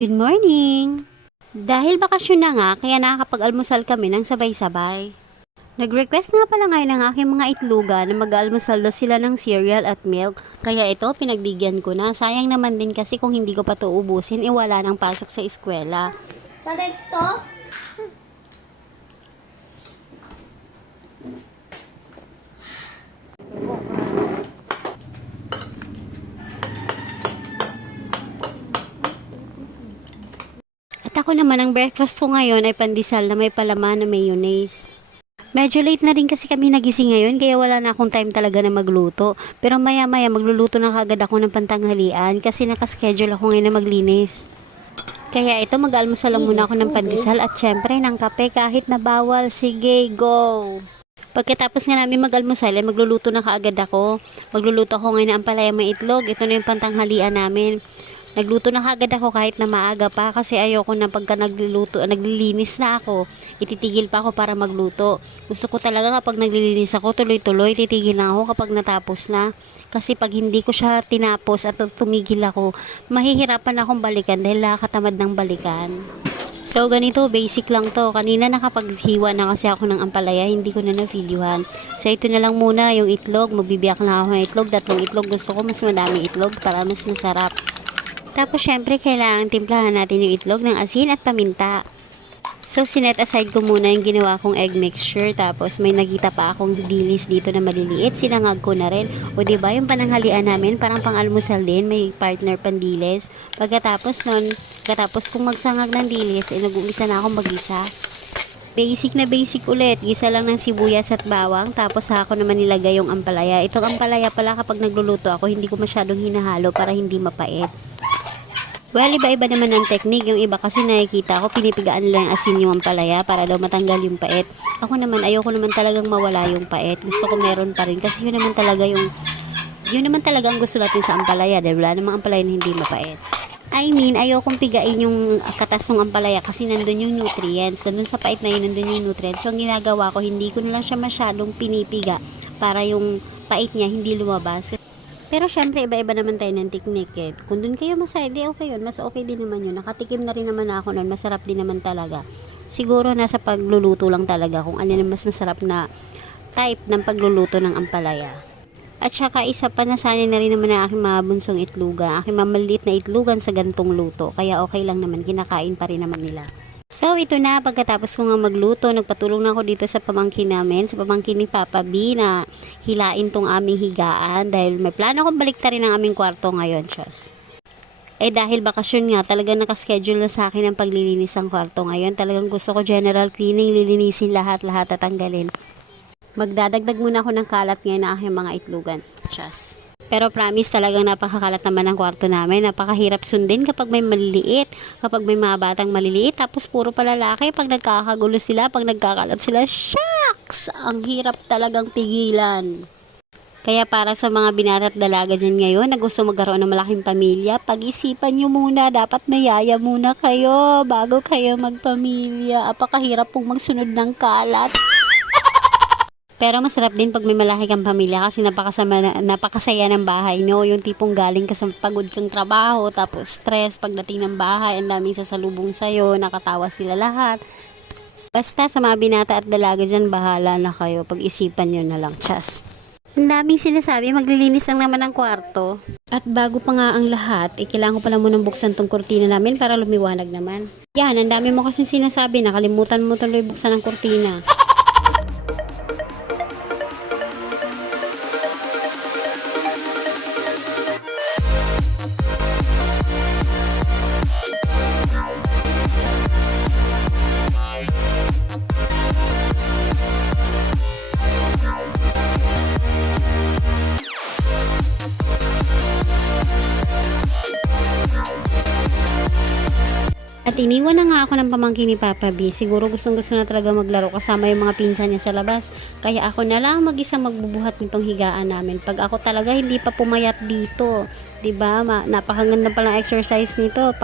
Good morning! Dahil bakasyon na nga, kaya nakakapag-almusal kami ng sabay-sabay. Nag-request nga pala ngayon ng aking mga itluga na mag-almusal daw sila ng cereal at milk. Kaya ito, pinagbigyan ko na. Sayang naman din kasi kung hindi ko pa ito ubusin, wala nang pasok sa eskwela. Sa recto? At ako naman, ang breakfast ko ngayon ay pandesal na may palaman na mayonnaise. Medyo late na rin kasi kami nagising ngayon kaya wala na akong time talaga na magluto. Pero maya maya magluluto na kagad ako ng pantanghalian kasi nakaschedule ako ngayon na maglinis. Kaya ito mag-almusal lang muna ako ng pandesal at syempre ng kape kahit na bawal. Sige, go! Pagkatapos nga namin mag-almusal ay magluluto na kaagad ako. Magluluto ako ngayon ng ampalaya may itlog. Ito na yung pantanghalian namin. Nagluto na kagad ako kahit na maaga pa kasi ayoko na pagka naglilinis na ako, ititigil pa ako para magluto. Gusto ko talaga kapag naglilinis ako, tuloy-tuloy, titigil na ako kapag natapos na. Kasi pag hindi ko siya tinapos at tumigil ako, mahihirapan akong balikan dahil nakakatamad ng balikan. So ganito, basic lang to. Kanina nakapaghiwa na kasi ako ng ampalaya, hindi ko na na-videohan. So ito na lang muna yung itlog, magbibiyak na ako ng itlog, 3 itlog. Gusto ko mas madami itlog para mas masarap. Tapos syempre kailangan timplahan natin yung itlog ng asin at paminta. So sinet aside ko muna yung ginawa kong egg mixture. Tapos may nakita pa akong dilis dito na maliliit. Sinangag ko na rin. O diba yung pananghalian namin parang pang-almusal din. May partner pandilis. Pagkatapos nun, pagkatapos kong magsangag ng dilis, nag-umpisa na akong mag-isa. Basic na basic ulit. Gisa lang ng sibuyas at bawang. Tapos ako naman nilagay yung ampalaya. Itong ampalaya pala kapag nagluluto ako, hindi ko masyadong hinahalo para hindi mapait. Well, iba-iba naman ang technique. Yung iba kasi nakikita ko, pinipigaan nila yung asin yung ampalaya para daw matanggal yung pait. Ako naman, ayoko naman talagang mawala yung pait. Gusto ko meron pa rin kasi yun naman talaga ang gusto natin sa ampalaya. Dahil wala namang ampalaya na hindi mapait. I mean, ayokong pigain yung katas ng ampalaya kasi nandun yung nutrients. Nandun sa pait na yun, nandun yung nutrients. So, ang ginagawa ko, hindi ko na lang siya masyadong pinipiga para yung pait niya hindi lumabas. Pero syempre, iba-iba naman tayo ng technique eh. Kung dun kayo masaya, di okay yun. Mas okay din naman yun. Nakatikim na rin naman ako nun. Masarap din naman talaga. Siguro nasa pagluluto lang talaga kung alin ang mas masarap na type ng pagluluto ng ampalaya. At saka isa pa, nasanay na rin naman ang aking mga bunsong itluga. Aking mamaliit na itlugan sa gantong luto. Kaya okay lang naman. Kinakain pa rin naman nila. So, ito na, pagkatapos ko nga magluto, nagpatulong na ako dito sa pamangkin namin, sa pamangkin ni Papa B na hilain tong aming higaan dahil may plano akong baliktarin ang aming kwarto ngayon, Diyos. Dahil bakasyon nga, talagang nakaschedule na sa akin ang paglilinis ng kwarto ngayon. Talagang gusto ko general cleaning, lilinisin lahat-lahat at tanggalin. Magdadagdag muna ako ng kalat ngayon na aking mga itlugan, Diyos. Pero promise talagang napakakalat naman ng kwarto namin. Napakahirap sundin kapag may maliliit. Kapag may mga batang maliliit. Tapos puro palalaki. Pag nagkakagulo sila, pag nagkakalat sila, shucks! Ang hirap talagang pigilan. Kaya para sa mga binata at dalaga dyan ngayon na gusto magkaroon ng malaking pamilya, pag-isipan nyo muna. Dapat may yaya muna kayo bago kayo magpamilya. Apakahirap pong magsunod ng kalat. Pero masarap din pag may malaki kang pamilya kasi napakasaya ng bahay nyo. Yung tipong galing ka sa pagod kang trabaho, tapos stress pagdating ng bahay, ang daming sasalubong sa'yo, nakatawa sila lahat. Basta sa mga binata at dalaga dyan, bahala na kayo. Pag-isipan nyo na lang, chas. Ang daming sinasabi, maglilinis lang naman ng kwarto. At bago pa nga ang lahat, kailangan ko pala munang buksan tong kurtina namin para lumiwanag naman. Yan, ang dami mo kasing sinasabi, nakalimutan mo tuloy buksan ang kurtina. At iniwan na nga ako ng pamangkin ni Papa B. Siguro gustong gusto na talaga maglaro kasama yung mga pinsan niya sa labas. Kaya ako na lang mag-isa magbubuhat nitong higaan namin. Pag ako talaga hindi pa pumayat dito. 'Di ba? Napakaganda palang exercise nito.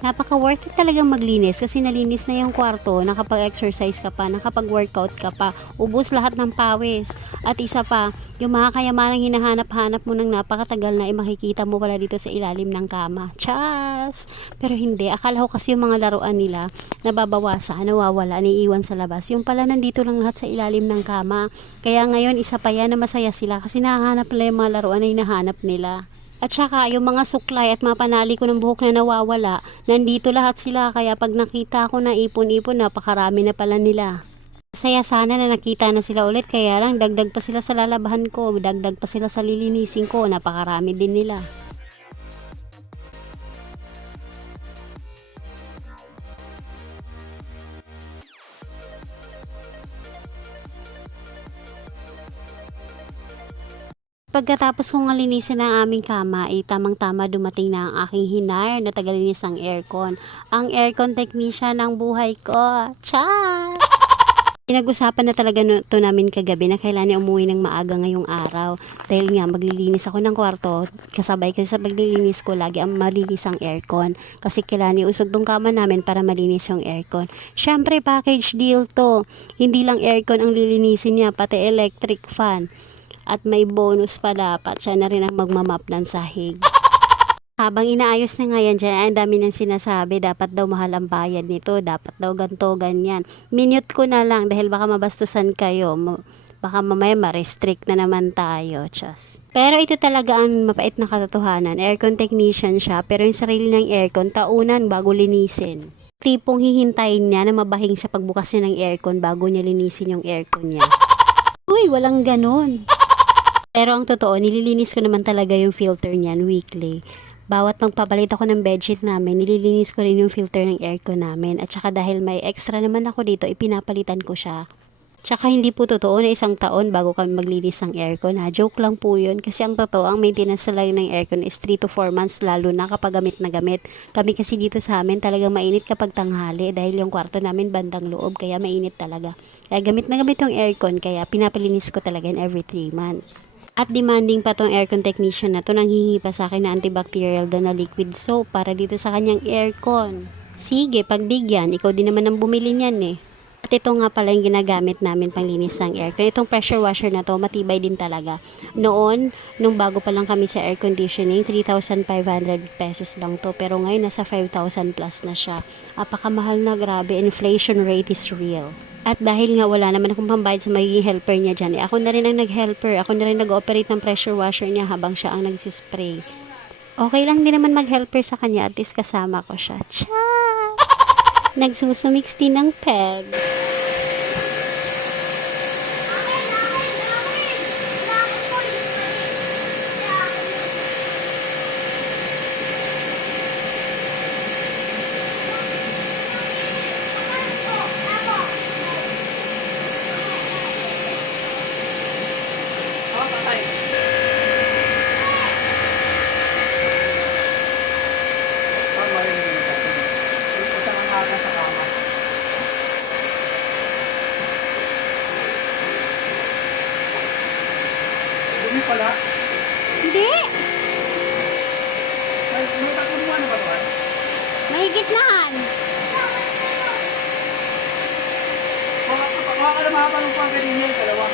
Napaka worth it talagang maglinis kasi nalinis na yung kwarto, nakapag-exercise ka pa, nakapag-workout ka pa, ubos lahat ng pawis. At isa pa, yung mga kayamanang hinahanap-hanap mo ng napakatagal na makikita mo pala dito sa ilalim ng kama. Chas! Pero hindi, akala ko kasi yung mga laruan nila nababawasan, nawawala, naiiwan sa labas. Yung pala nandito lang lahat sa ilalim ng kama. Kaya ngayon isa pa yan na masaya sila kasi nahahanap nila yung mga laruan na hinahanap nila. At saka, yung mga suklay at mga panali ko ng buhok na nawawala, nandito lahat sila. Kaya pag nakita ko na ipon-ipon, napakarami na pala nila. Saya sana na nakita na sila ulit. Kaya lang, dagdag pa sila sa lalabahan ko. Dagdag pa sila sa lilinisin ko. Napakarami din nila. Pagkatapos kong linisin ang aming kama, tamang-tama dumating na ang aking hinire na tagalinis ng aircon. Ang aircon technician ng buhay ko. Char! Pinag-usapan na talaga to namin kagabi na kailangan umuwi ng maaga ngayong araw. Dahil nga maglilinis ako ng kwarto, kasabay kasi sa paglilinis ko lagi ang malinis ang aircon. Kasi kailangan iusog tong kama namin para malinis yung aircon. Syempre package deal to. Hindi lang aircon ang lilinisin niya, pati electric fan. At may bonus pa dapat, siya na rin ang magmamap ng sahig. Habang inaayos na nga yan dyan, ang dami nang sinasabi, dapat daw mahal ang bayad nito, dapat daw ganto, ganyan. Minute ko na lang dahil baka mabastusan kayo, baka mamaya ma-restrict na naman tayo, Diyos. Pero ito talaga ang mapait na katotohanan, aircon technician siya, pero yung sarili ng aircon, taunan bago linisin. Tipong hihintayin niya na mabahing siya pagbukas niya ng aircon bago niya linisin yung aircon niya. Uy, walang ganon. Pero ang totoo, nililinis ko naman talaga yung filter niyan weekly. Bawat magpapalit ako ng bedsheet namin, nililinis ko rin yung filter ng aircon namin. At saka dahil may extra naman ako dito, ipinapalitan ko siya. Tsaka hindi po totoo na 1 taon bago kami maglinis ng aircon, ha. Joke lang po yun. Kasi ang totoo, ang maintenance talaga ng aircon is 3 to 4 months, lalo na kapag gamit na gamit. Kami kasi dito sa amin talagang mainit kapag tanghali dahil yung kwarto namin bandang loob, kaya mainit talaga. Kaya gamit na gamit yung aircon, kaya pinapalinis ko talaga every 3 months. At demanding pa tong aircon technician na to, nanghihingi pa sa akin na antibacterial daw na liquid soap para dito sa kanyang aircon. Sige, pagbigyan, ikaw din naman ang bumili niyan eh. At ito nga pala yung ginagamit namin panglinis ng aircon. Itong pressure washer na to, matibay din talaga. Noon, nung bago pa lang kami sa air conditioning, 3,500 pesos lang to. Pero ngayon, nasa 5,000 plus na siya. Apakamahal na, grabe. Inflation rate is real. At dahil nga wala naman akong pambayad sa magiging helper niya dyan, ako na rin ang nag-helper. Ako na rin nag-operate ng pressure washer niya habang siya ang nagsispray. Okay lang din naman mag-helper sa kanya, at least kasama ko siya. Chas! Nagsusumix din ng peg. Dumi pala. Hindi! May tatlong buwan na ba ba? Mahigit nahan. Baka ka na makakalong pang ganyan yung dalawa.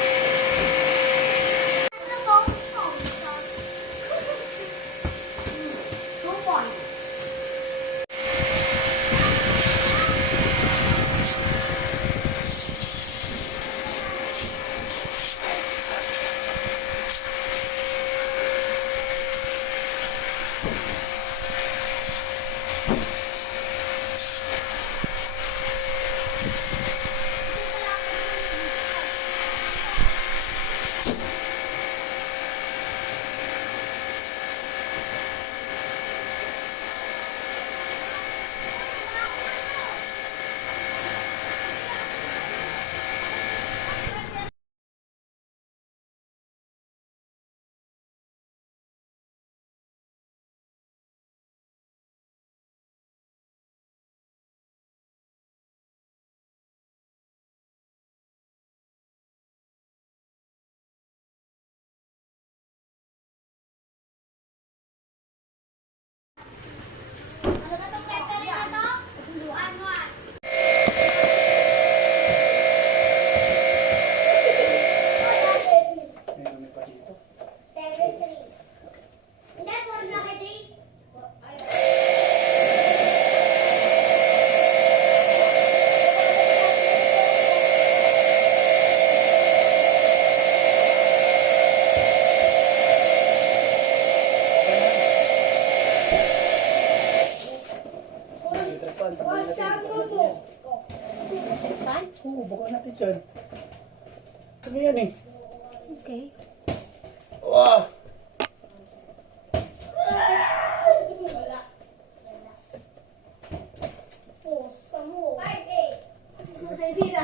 yan? Oo, baka natin dyan. Ano yan eh? Okay. Wah! Pusa mo. 5-8. Hindi na.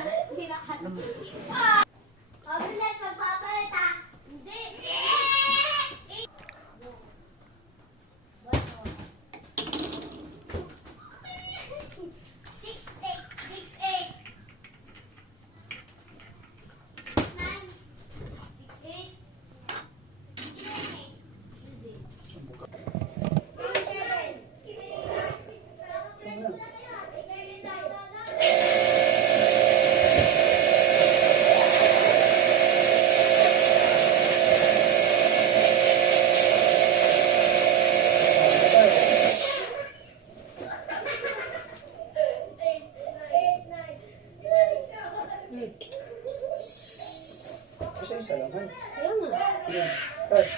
Bilis, magpapalit ah. Hindi. 6-8. 6-8. Kasi isa lang, ha? Ayaw nga. Sige. Kas.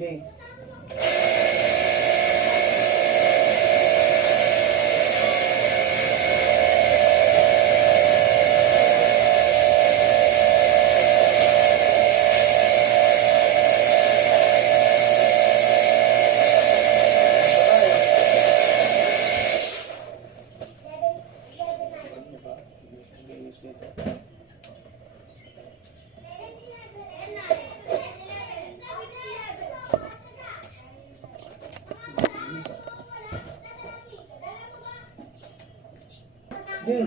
Okay. Okay.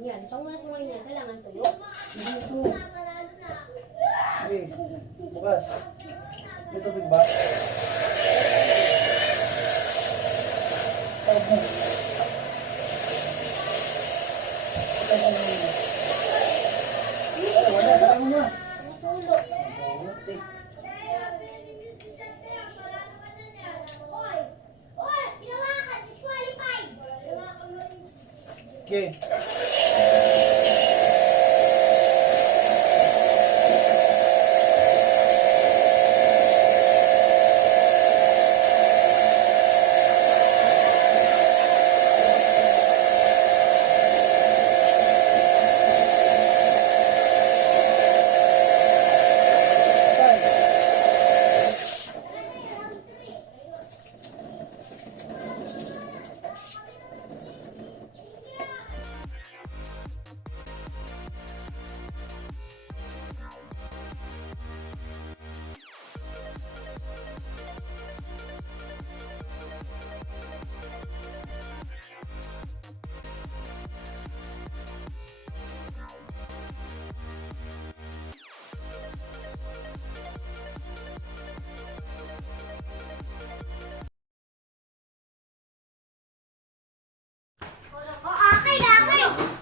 Yan, pang mga sumay niya, kailangan tuyo. Okay. Bukas. May tubig ba? Tawag mo. Wala, wala mo na. Tulog. Bungot eh. Oy, ginawa ka, disqualified. Okay.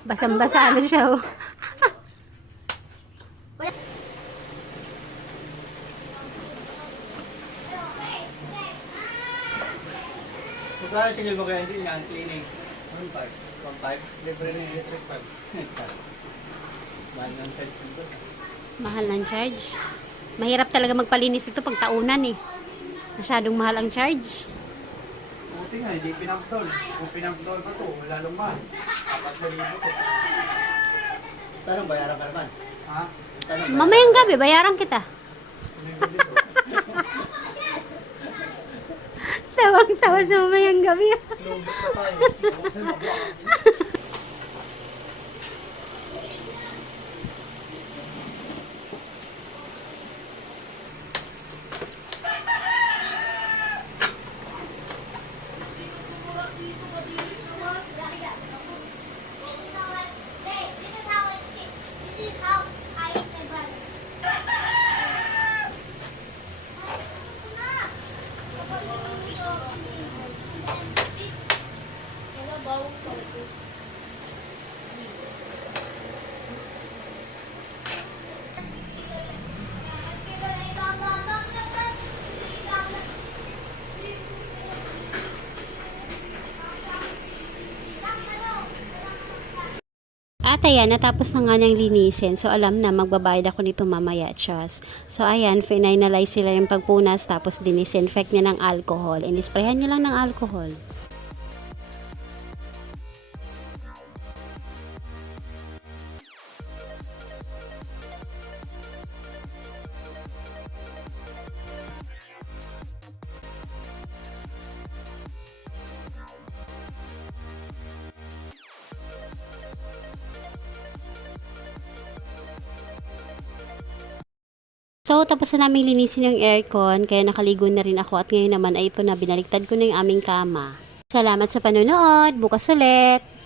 Basang-basa na siya, oh. Magkano sige mo kaya hindi nga ang cleaning? 1.5. 1.5? Libre na electric fan. Mahal ng charge nito. Mahal ng charge. Mahirap talaga magpalinis ito pag taunan, eh. Masyadong mahal ang charge. Buti nga, hindi pinampdol. Kung pinampdol pa to, lalong mahal. 4,000 to. Tanong, bayaran ka naman. Ha? Tanong, Mamayang gabi, bayaran kita. Pinagod dito. Tawang-tawa sa mamayang gabi. Lobit na tayo. At ayan, natapos na nga niyang linisin. So, alam na, magbabayad ako nito mamaya, chas. So, ayan, finalize sila yung pagpunas, tapos dinisinfect niya ng alcohol. Inisprayan niya lang ng alcohol. So, tapos na namin linisin yung aircon, kaya nakaligo na rin ako at ngayon naman ay ito na, binaliktad ko na yung aming kama. Salamat sa panonood, bukas ulit!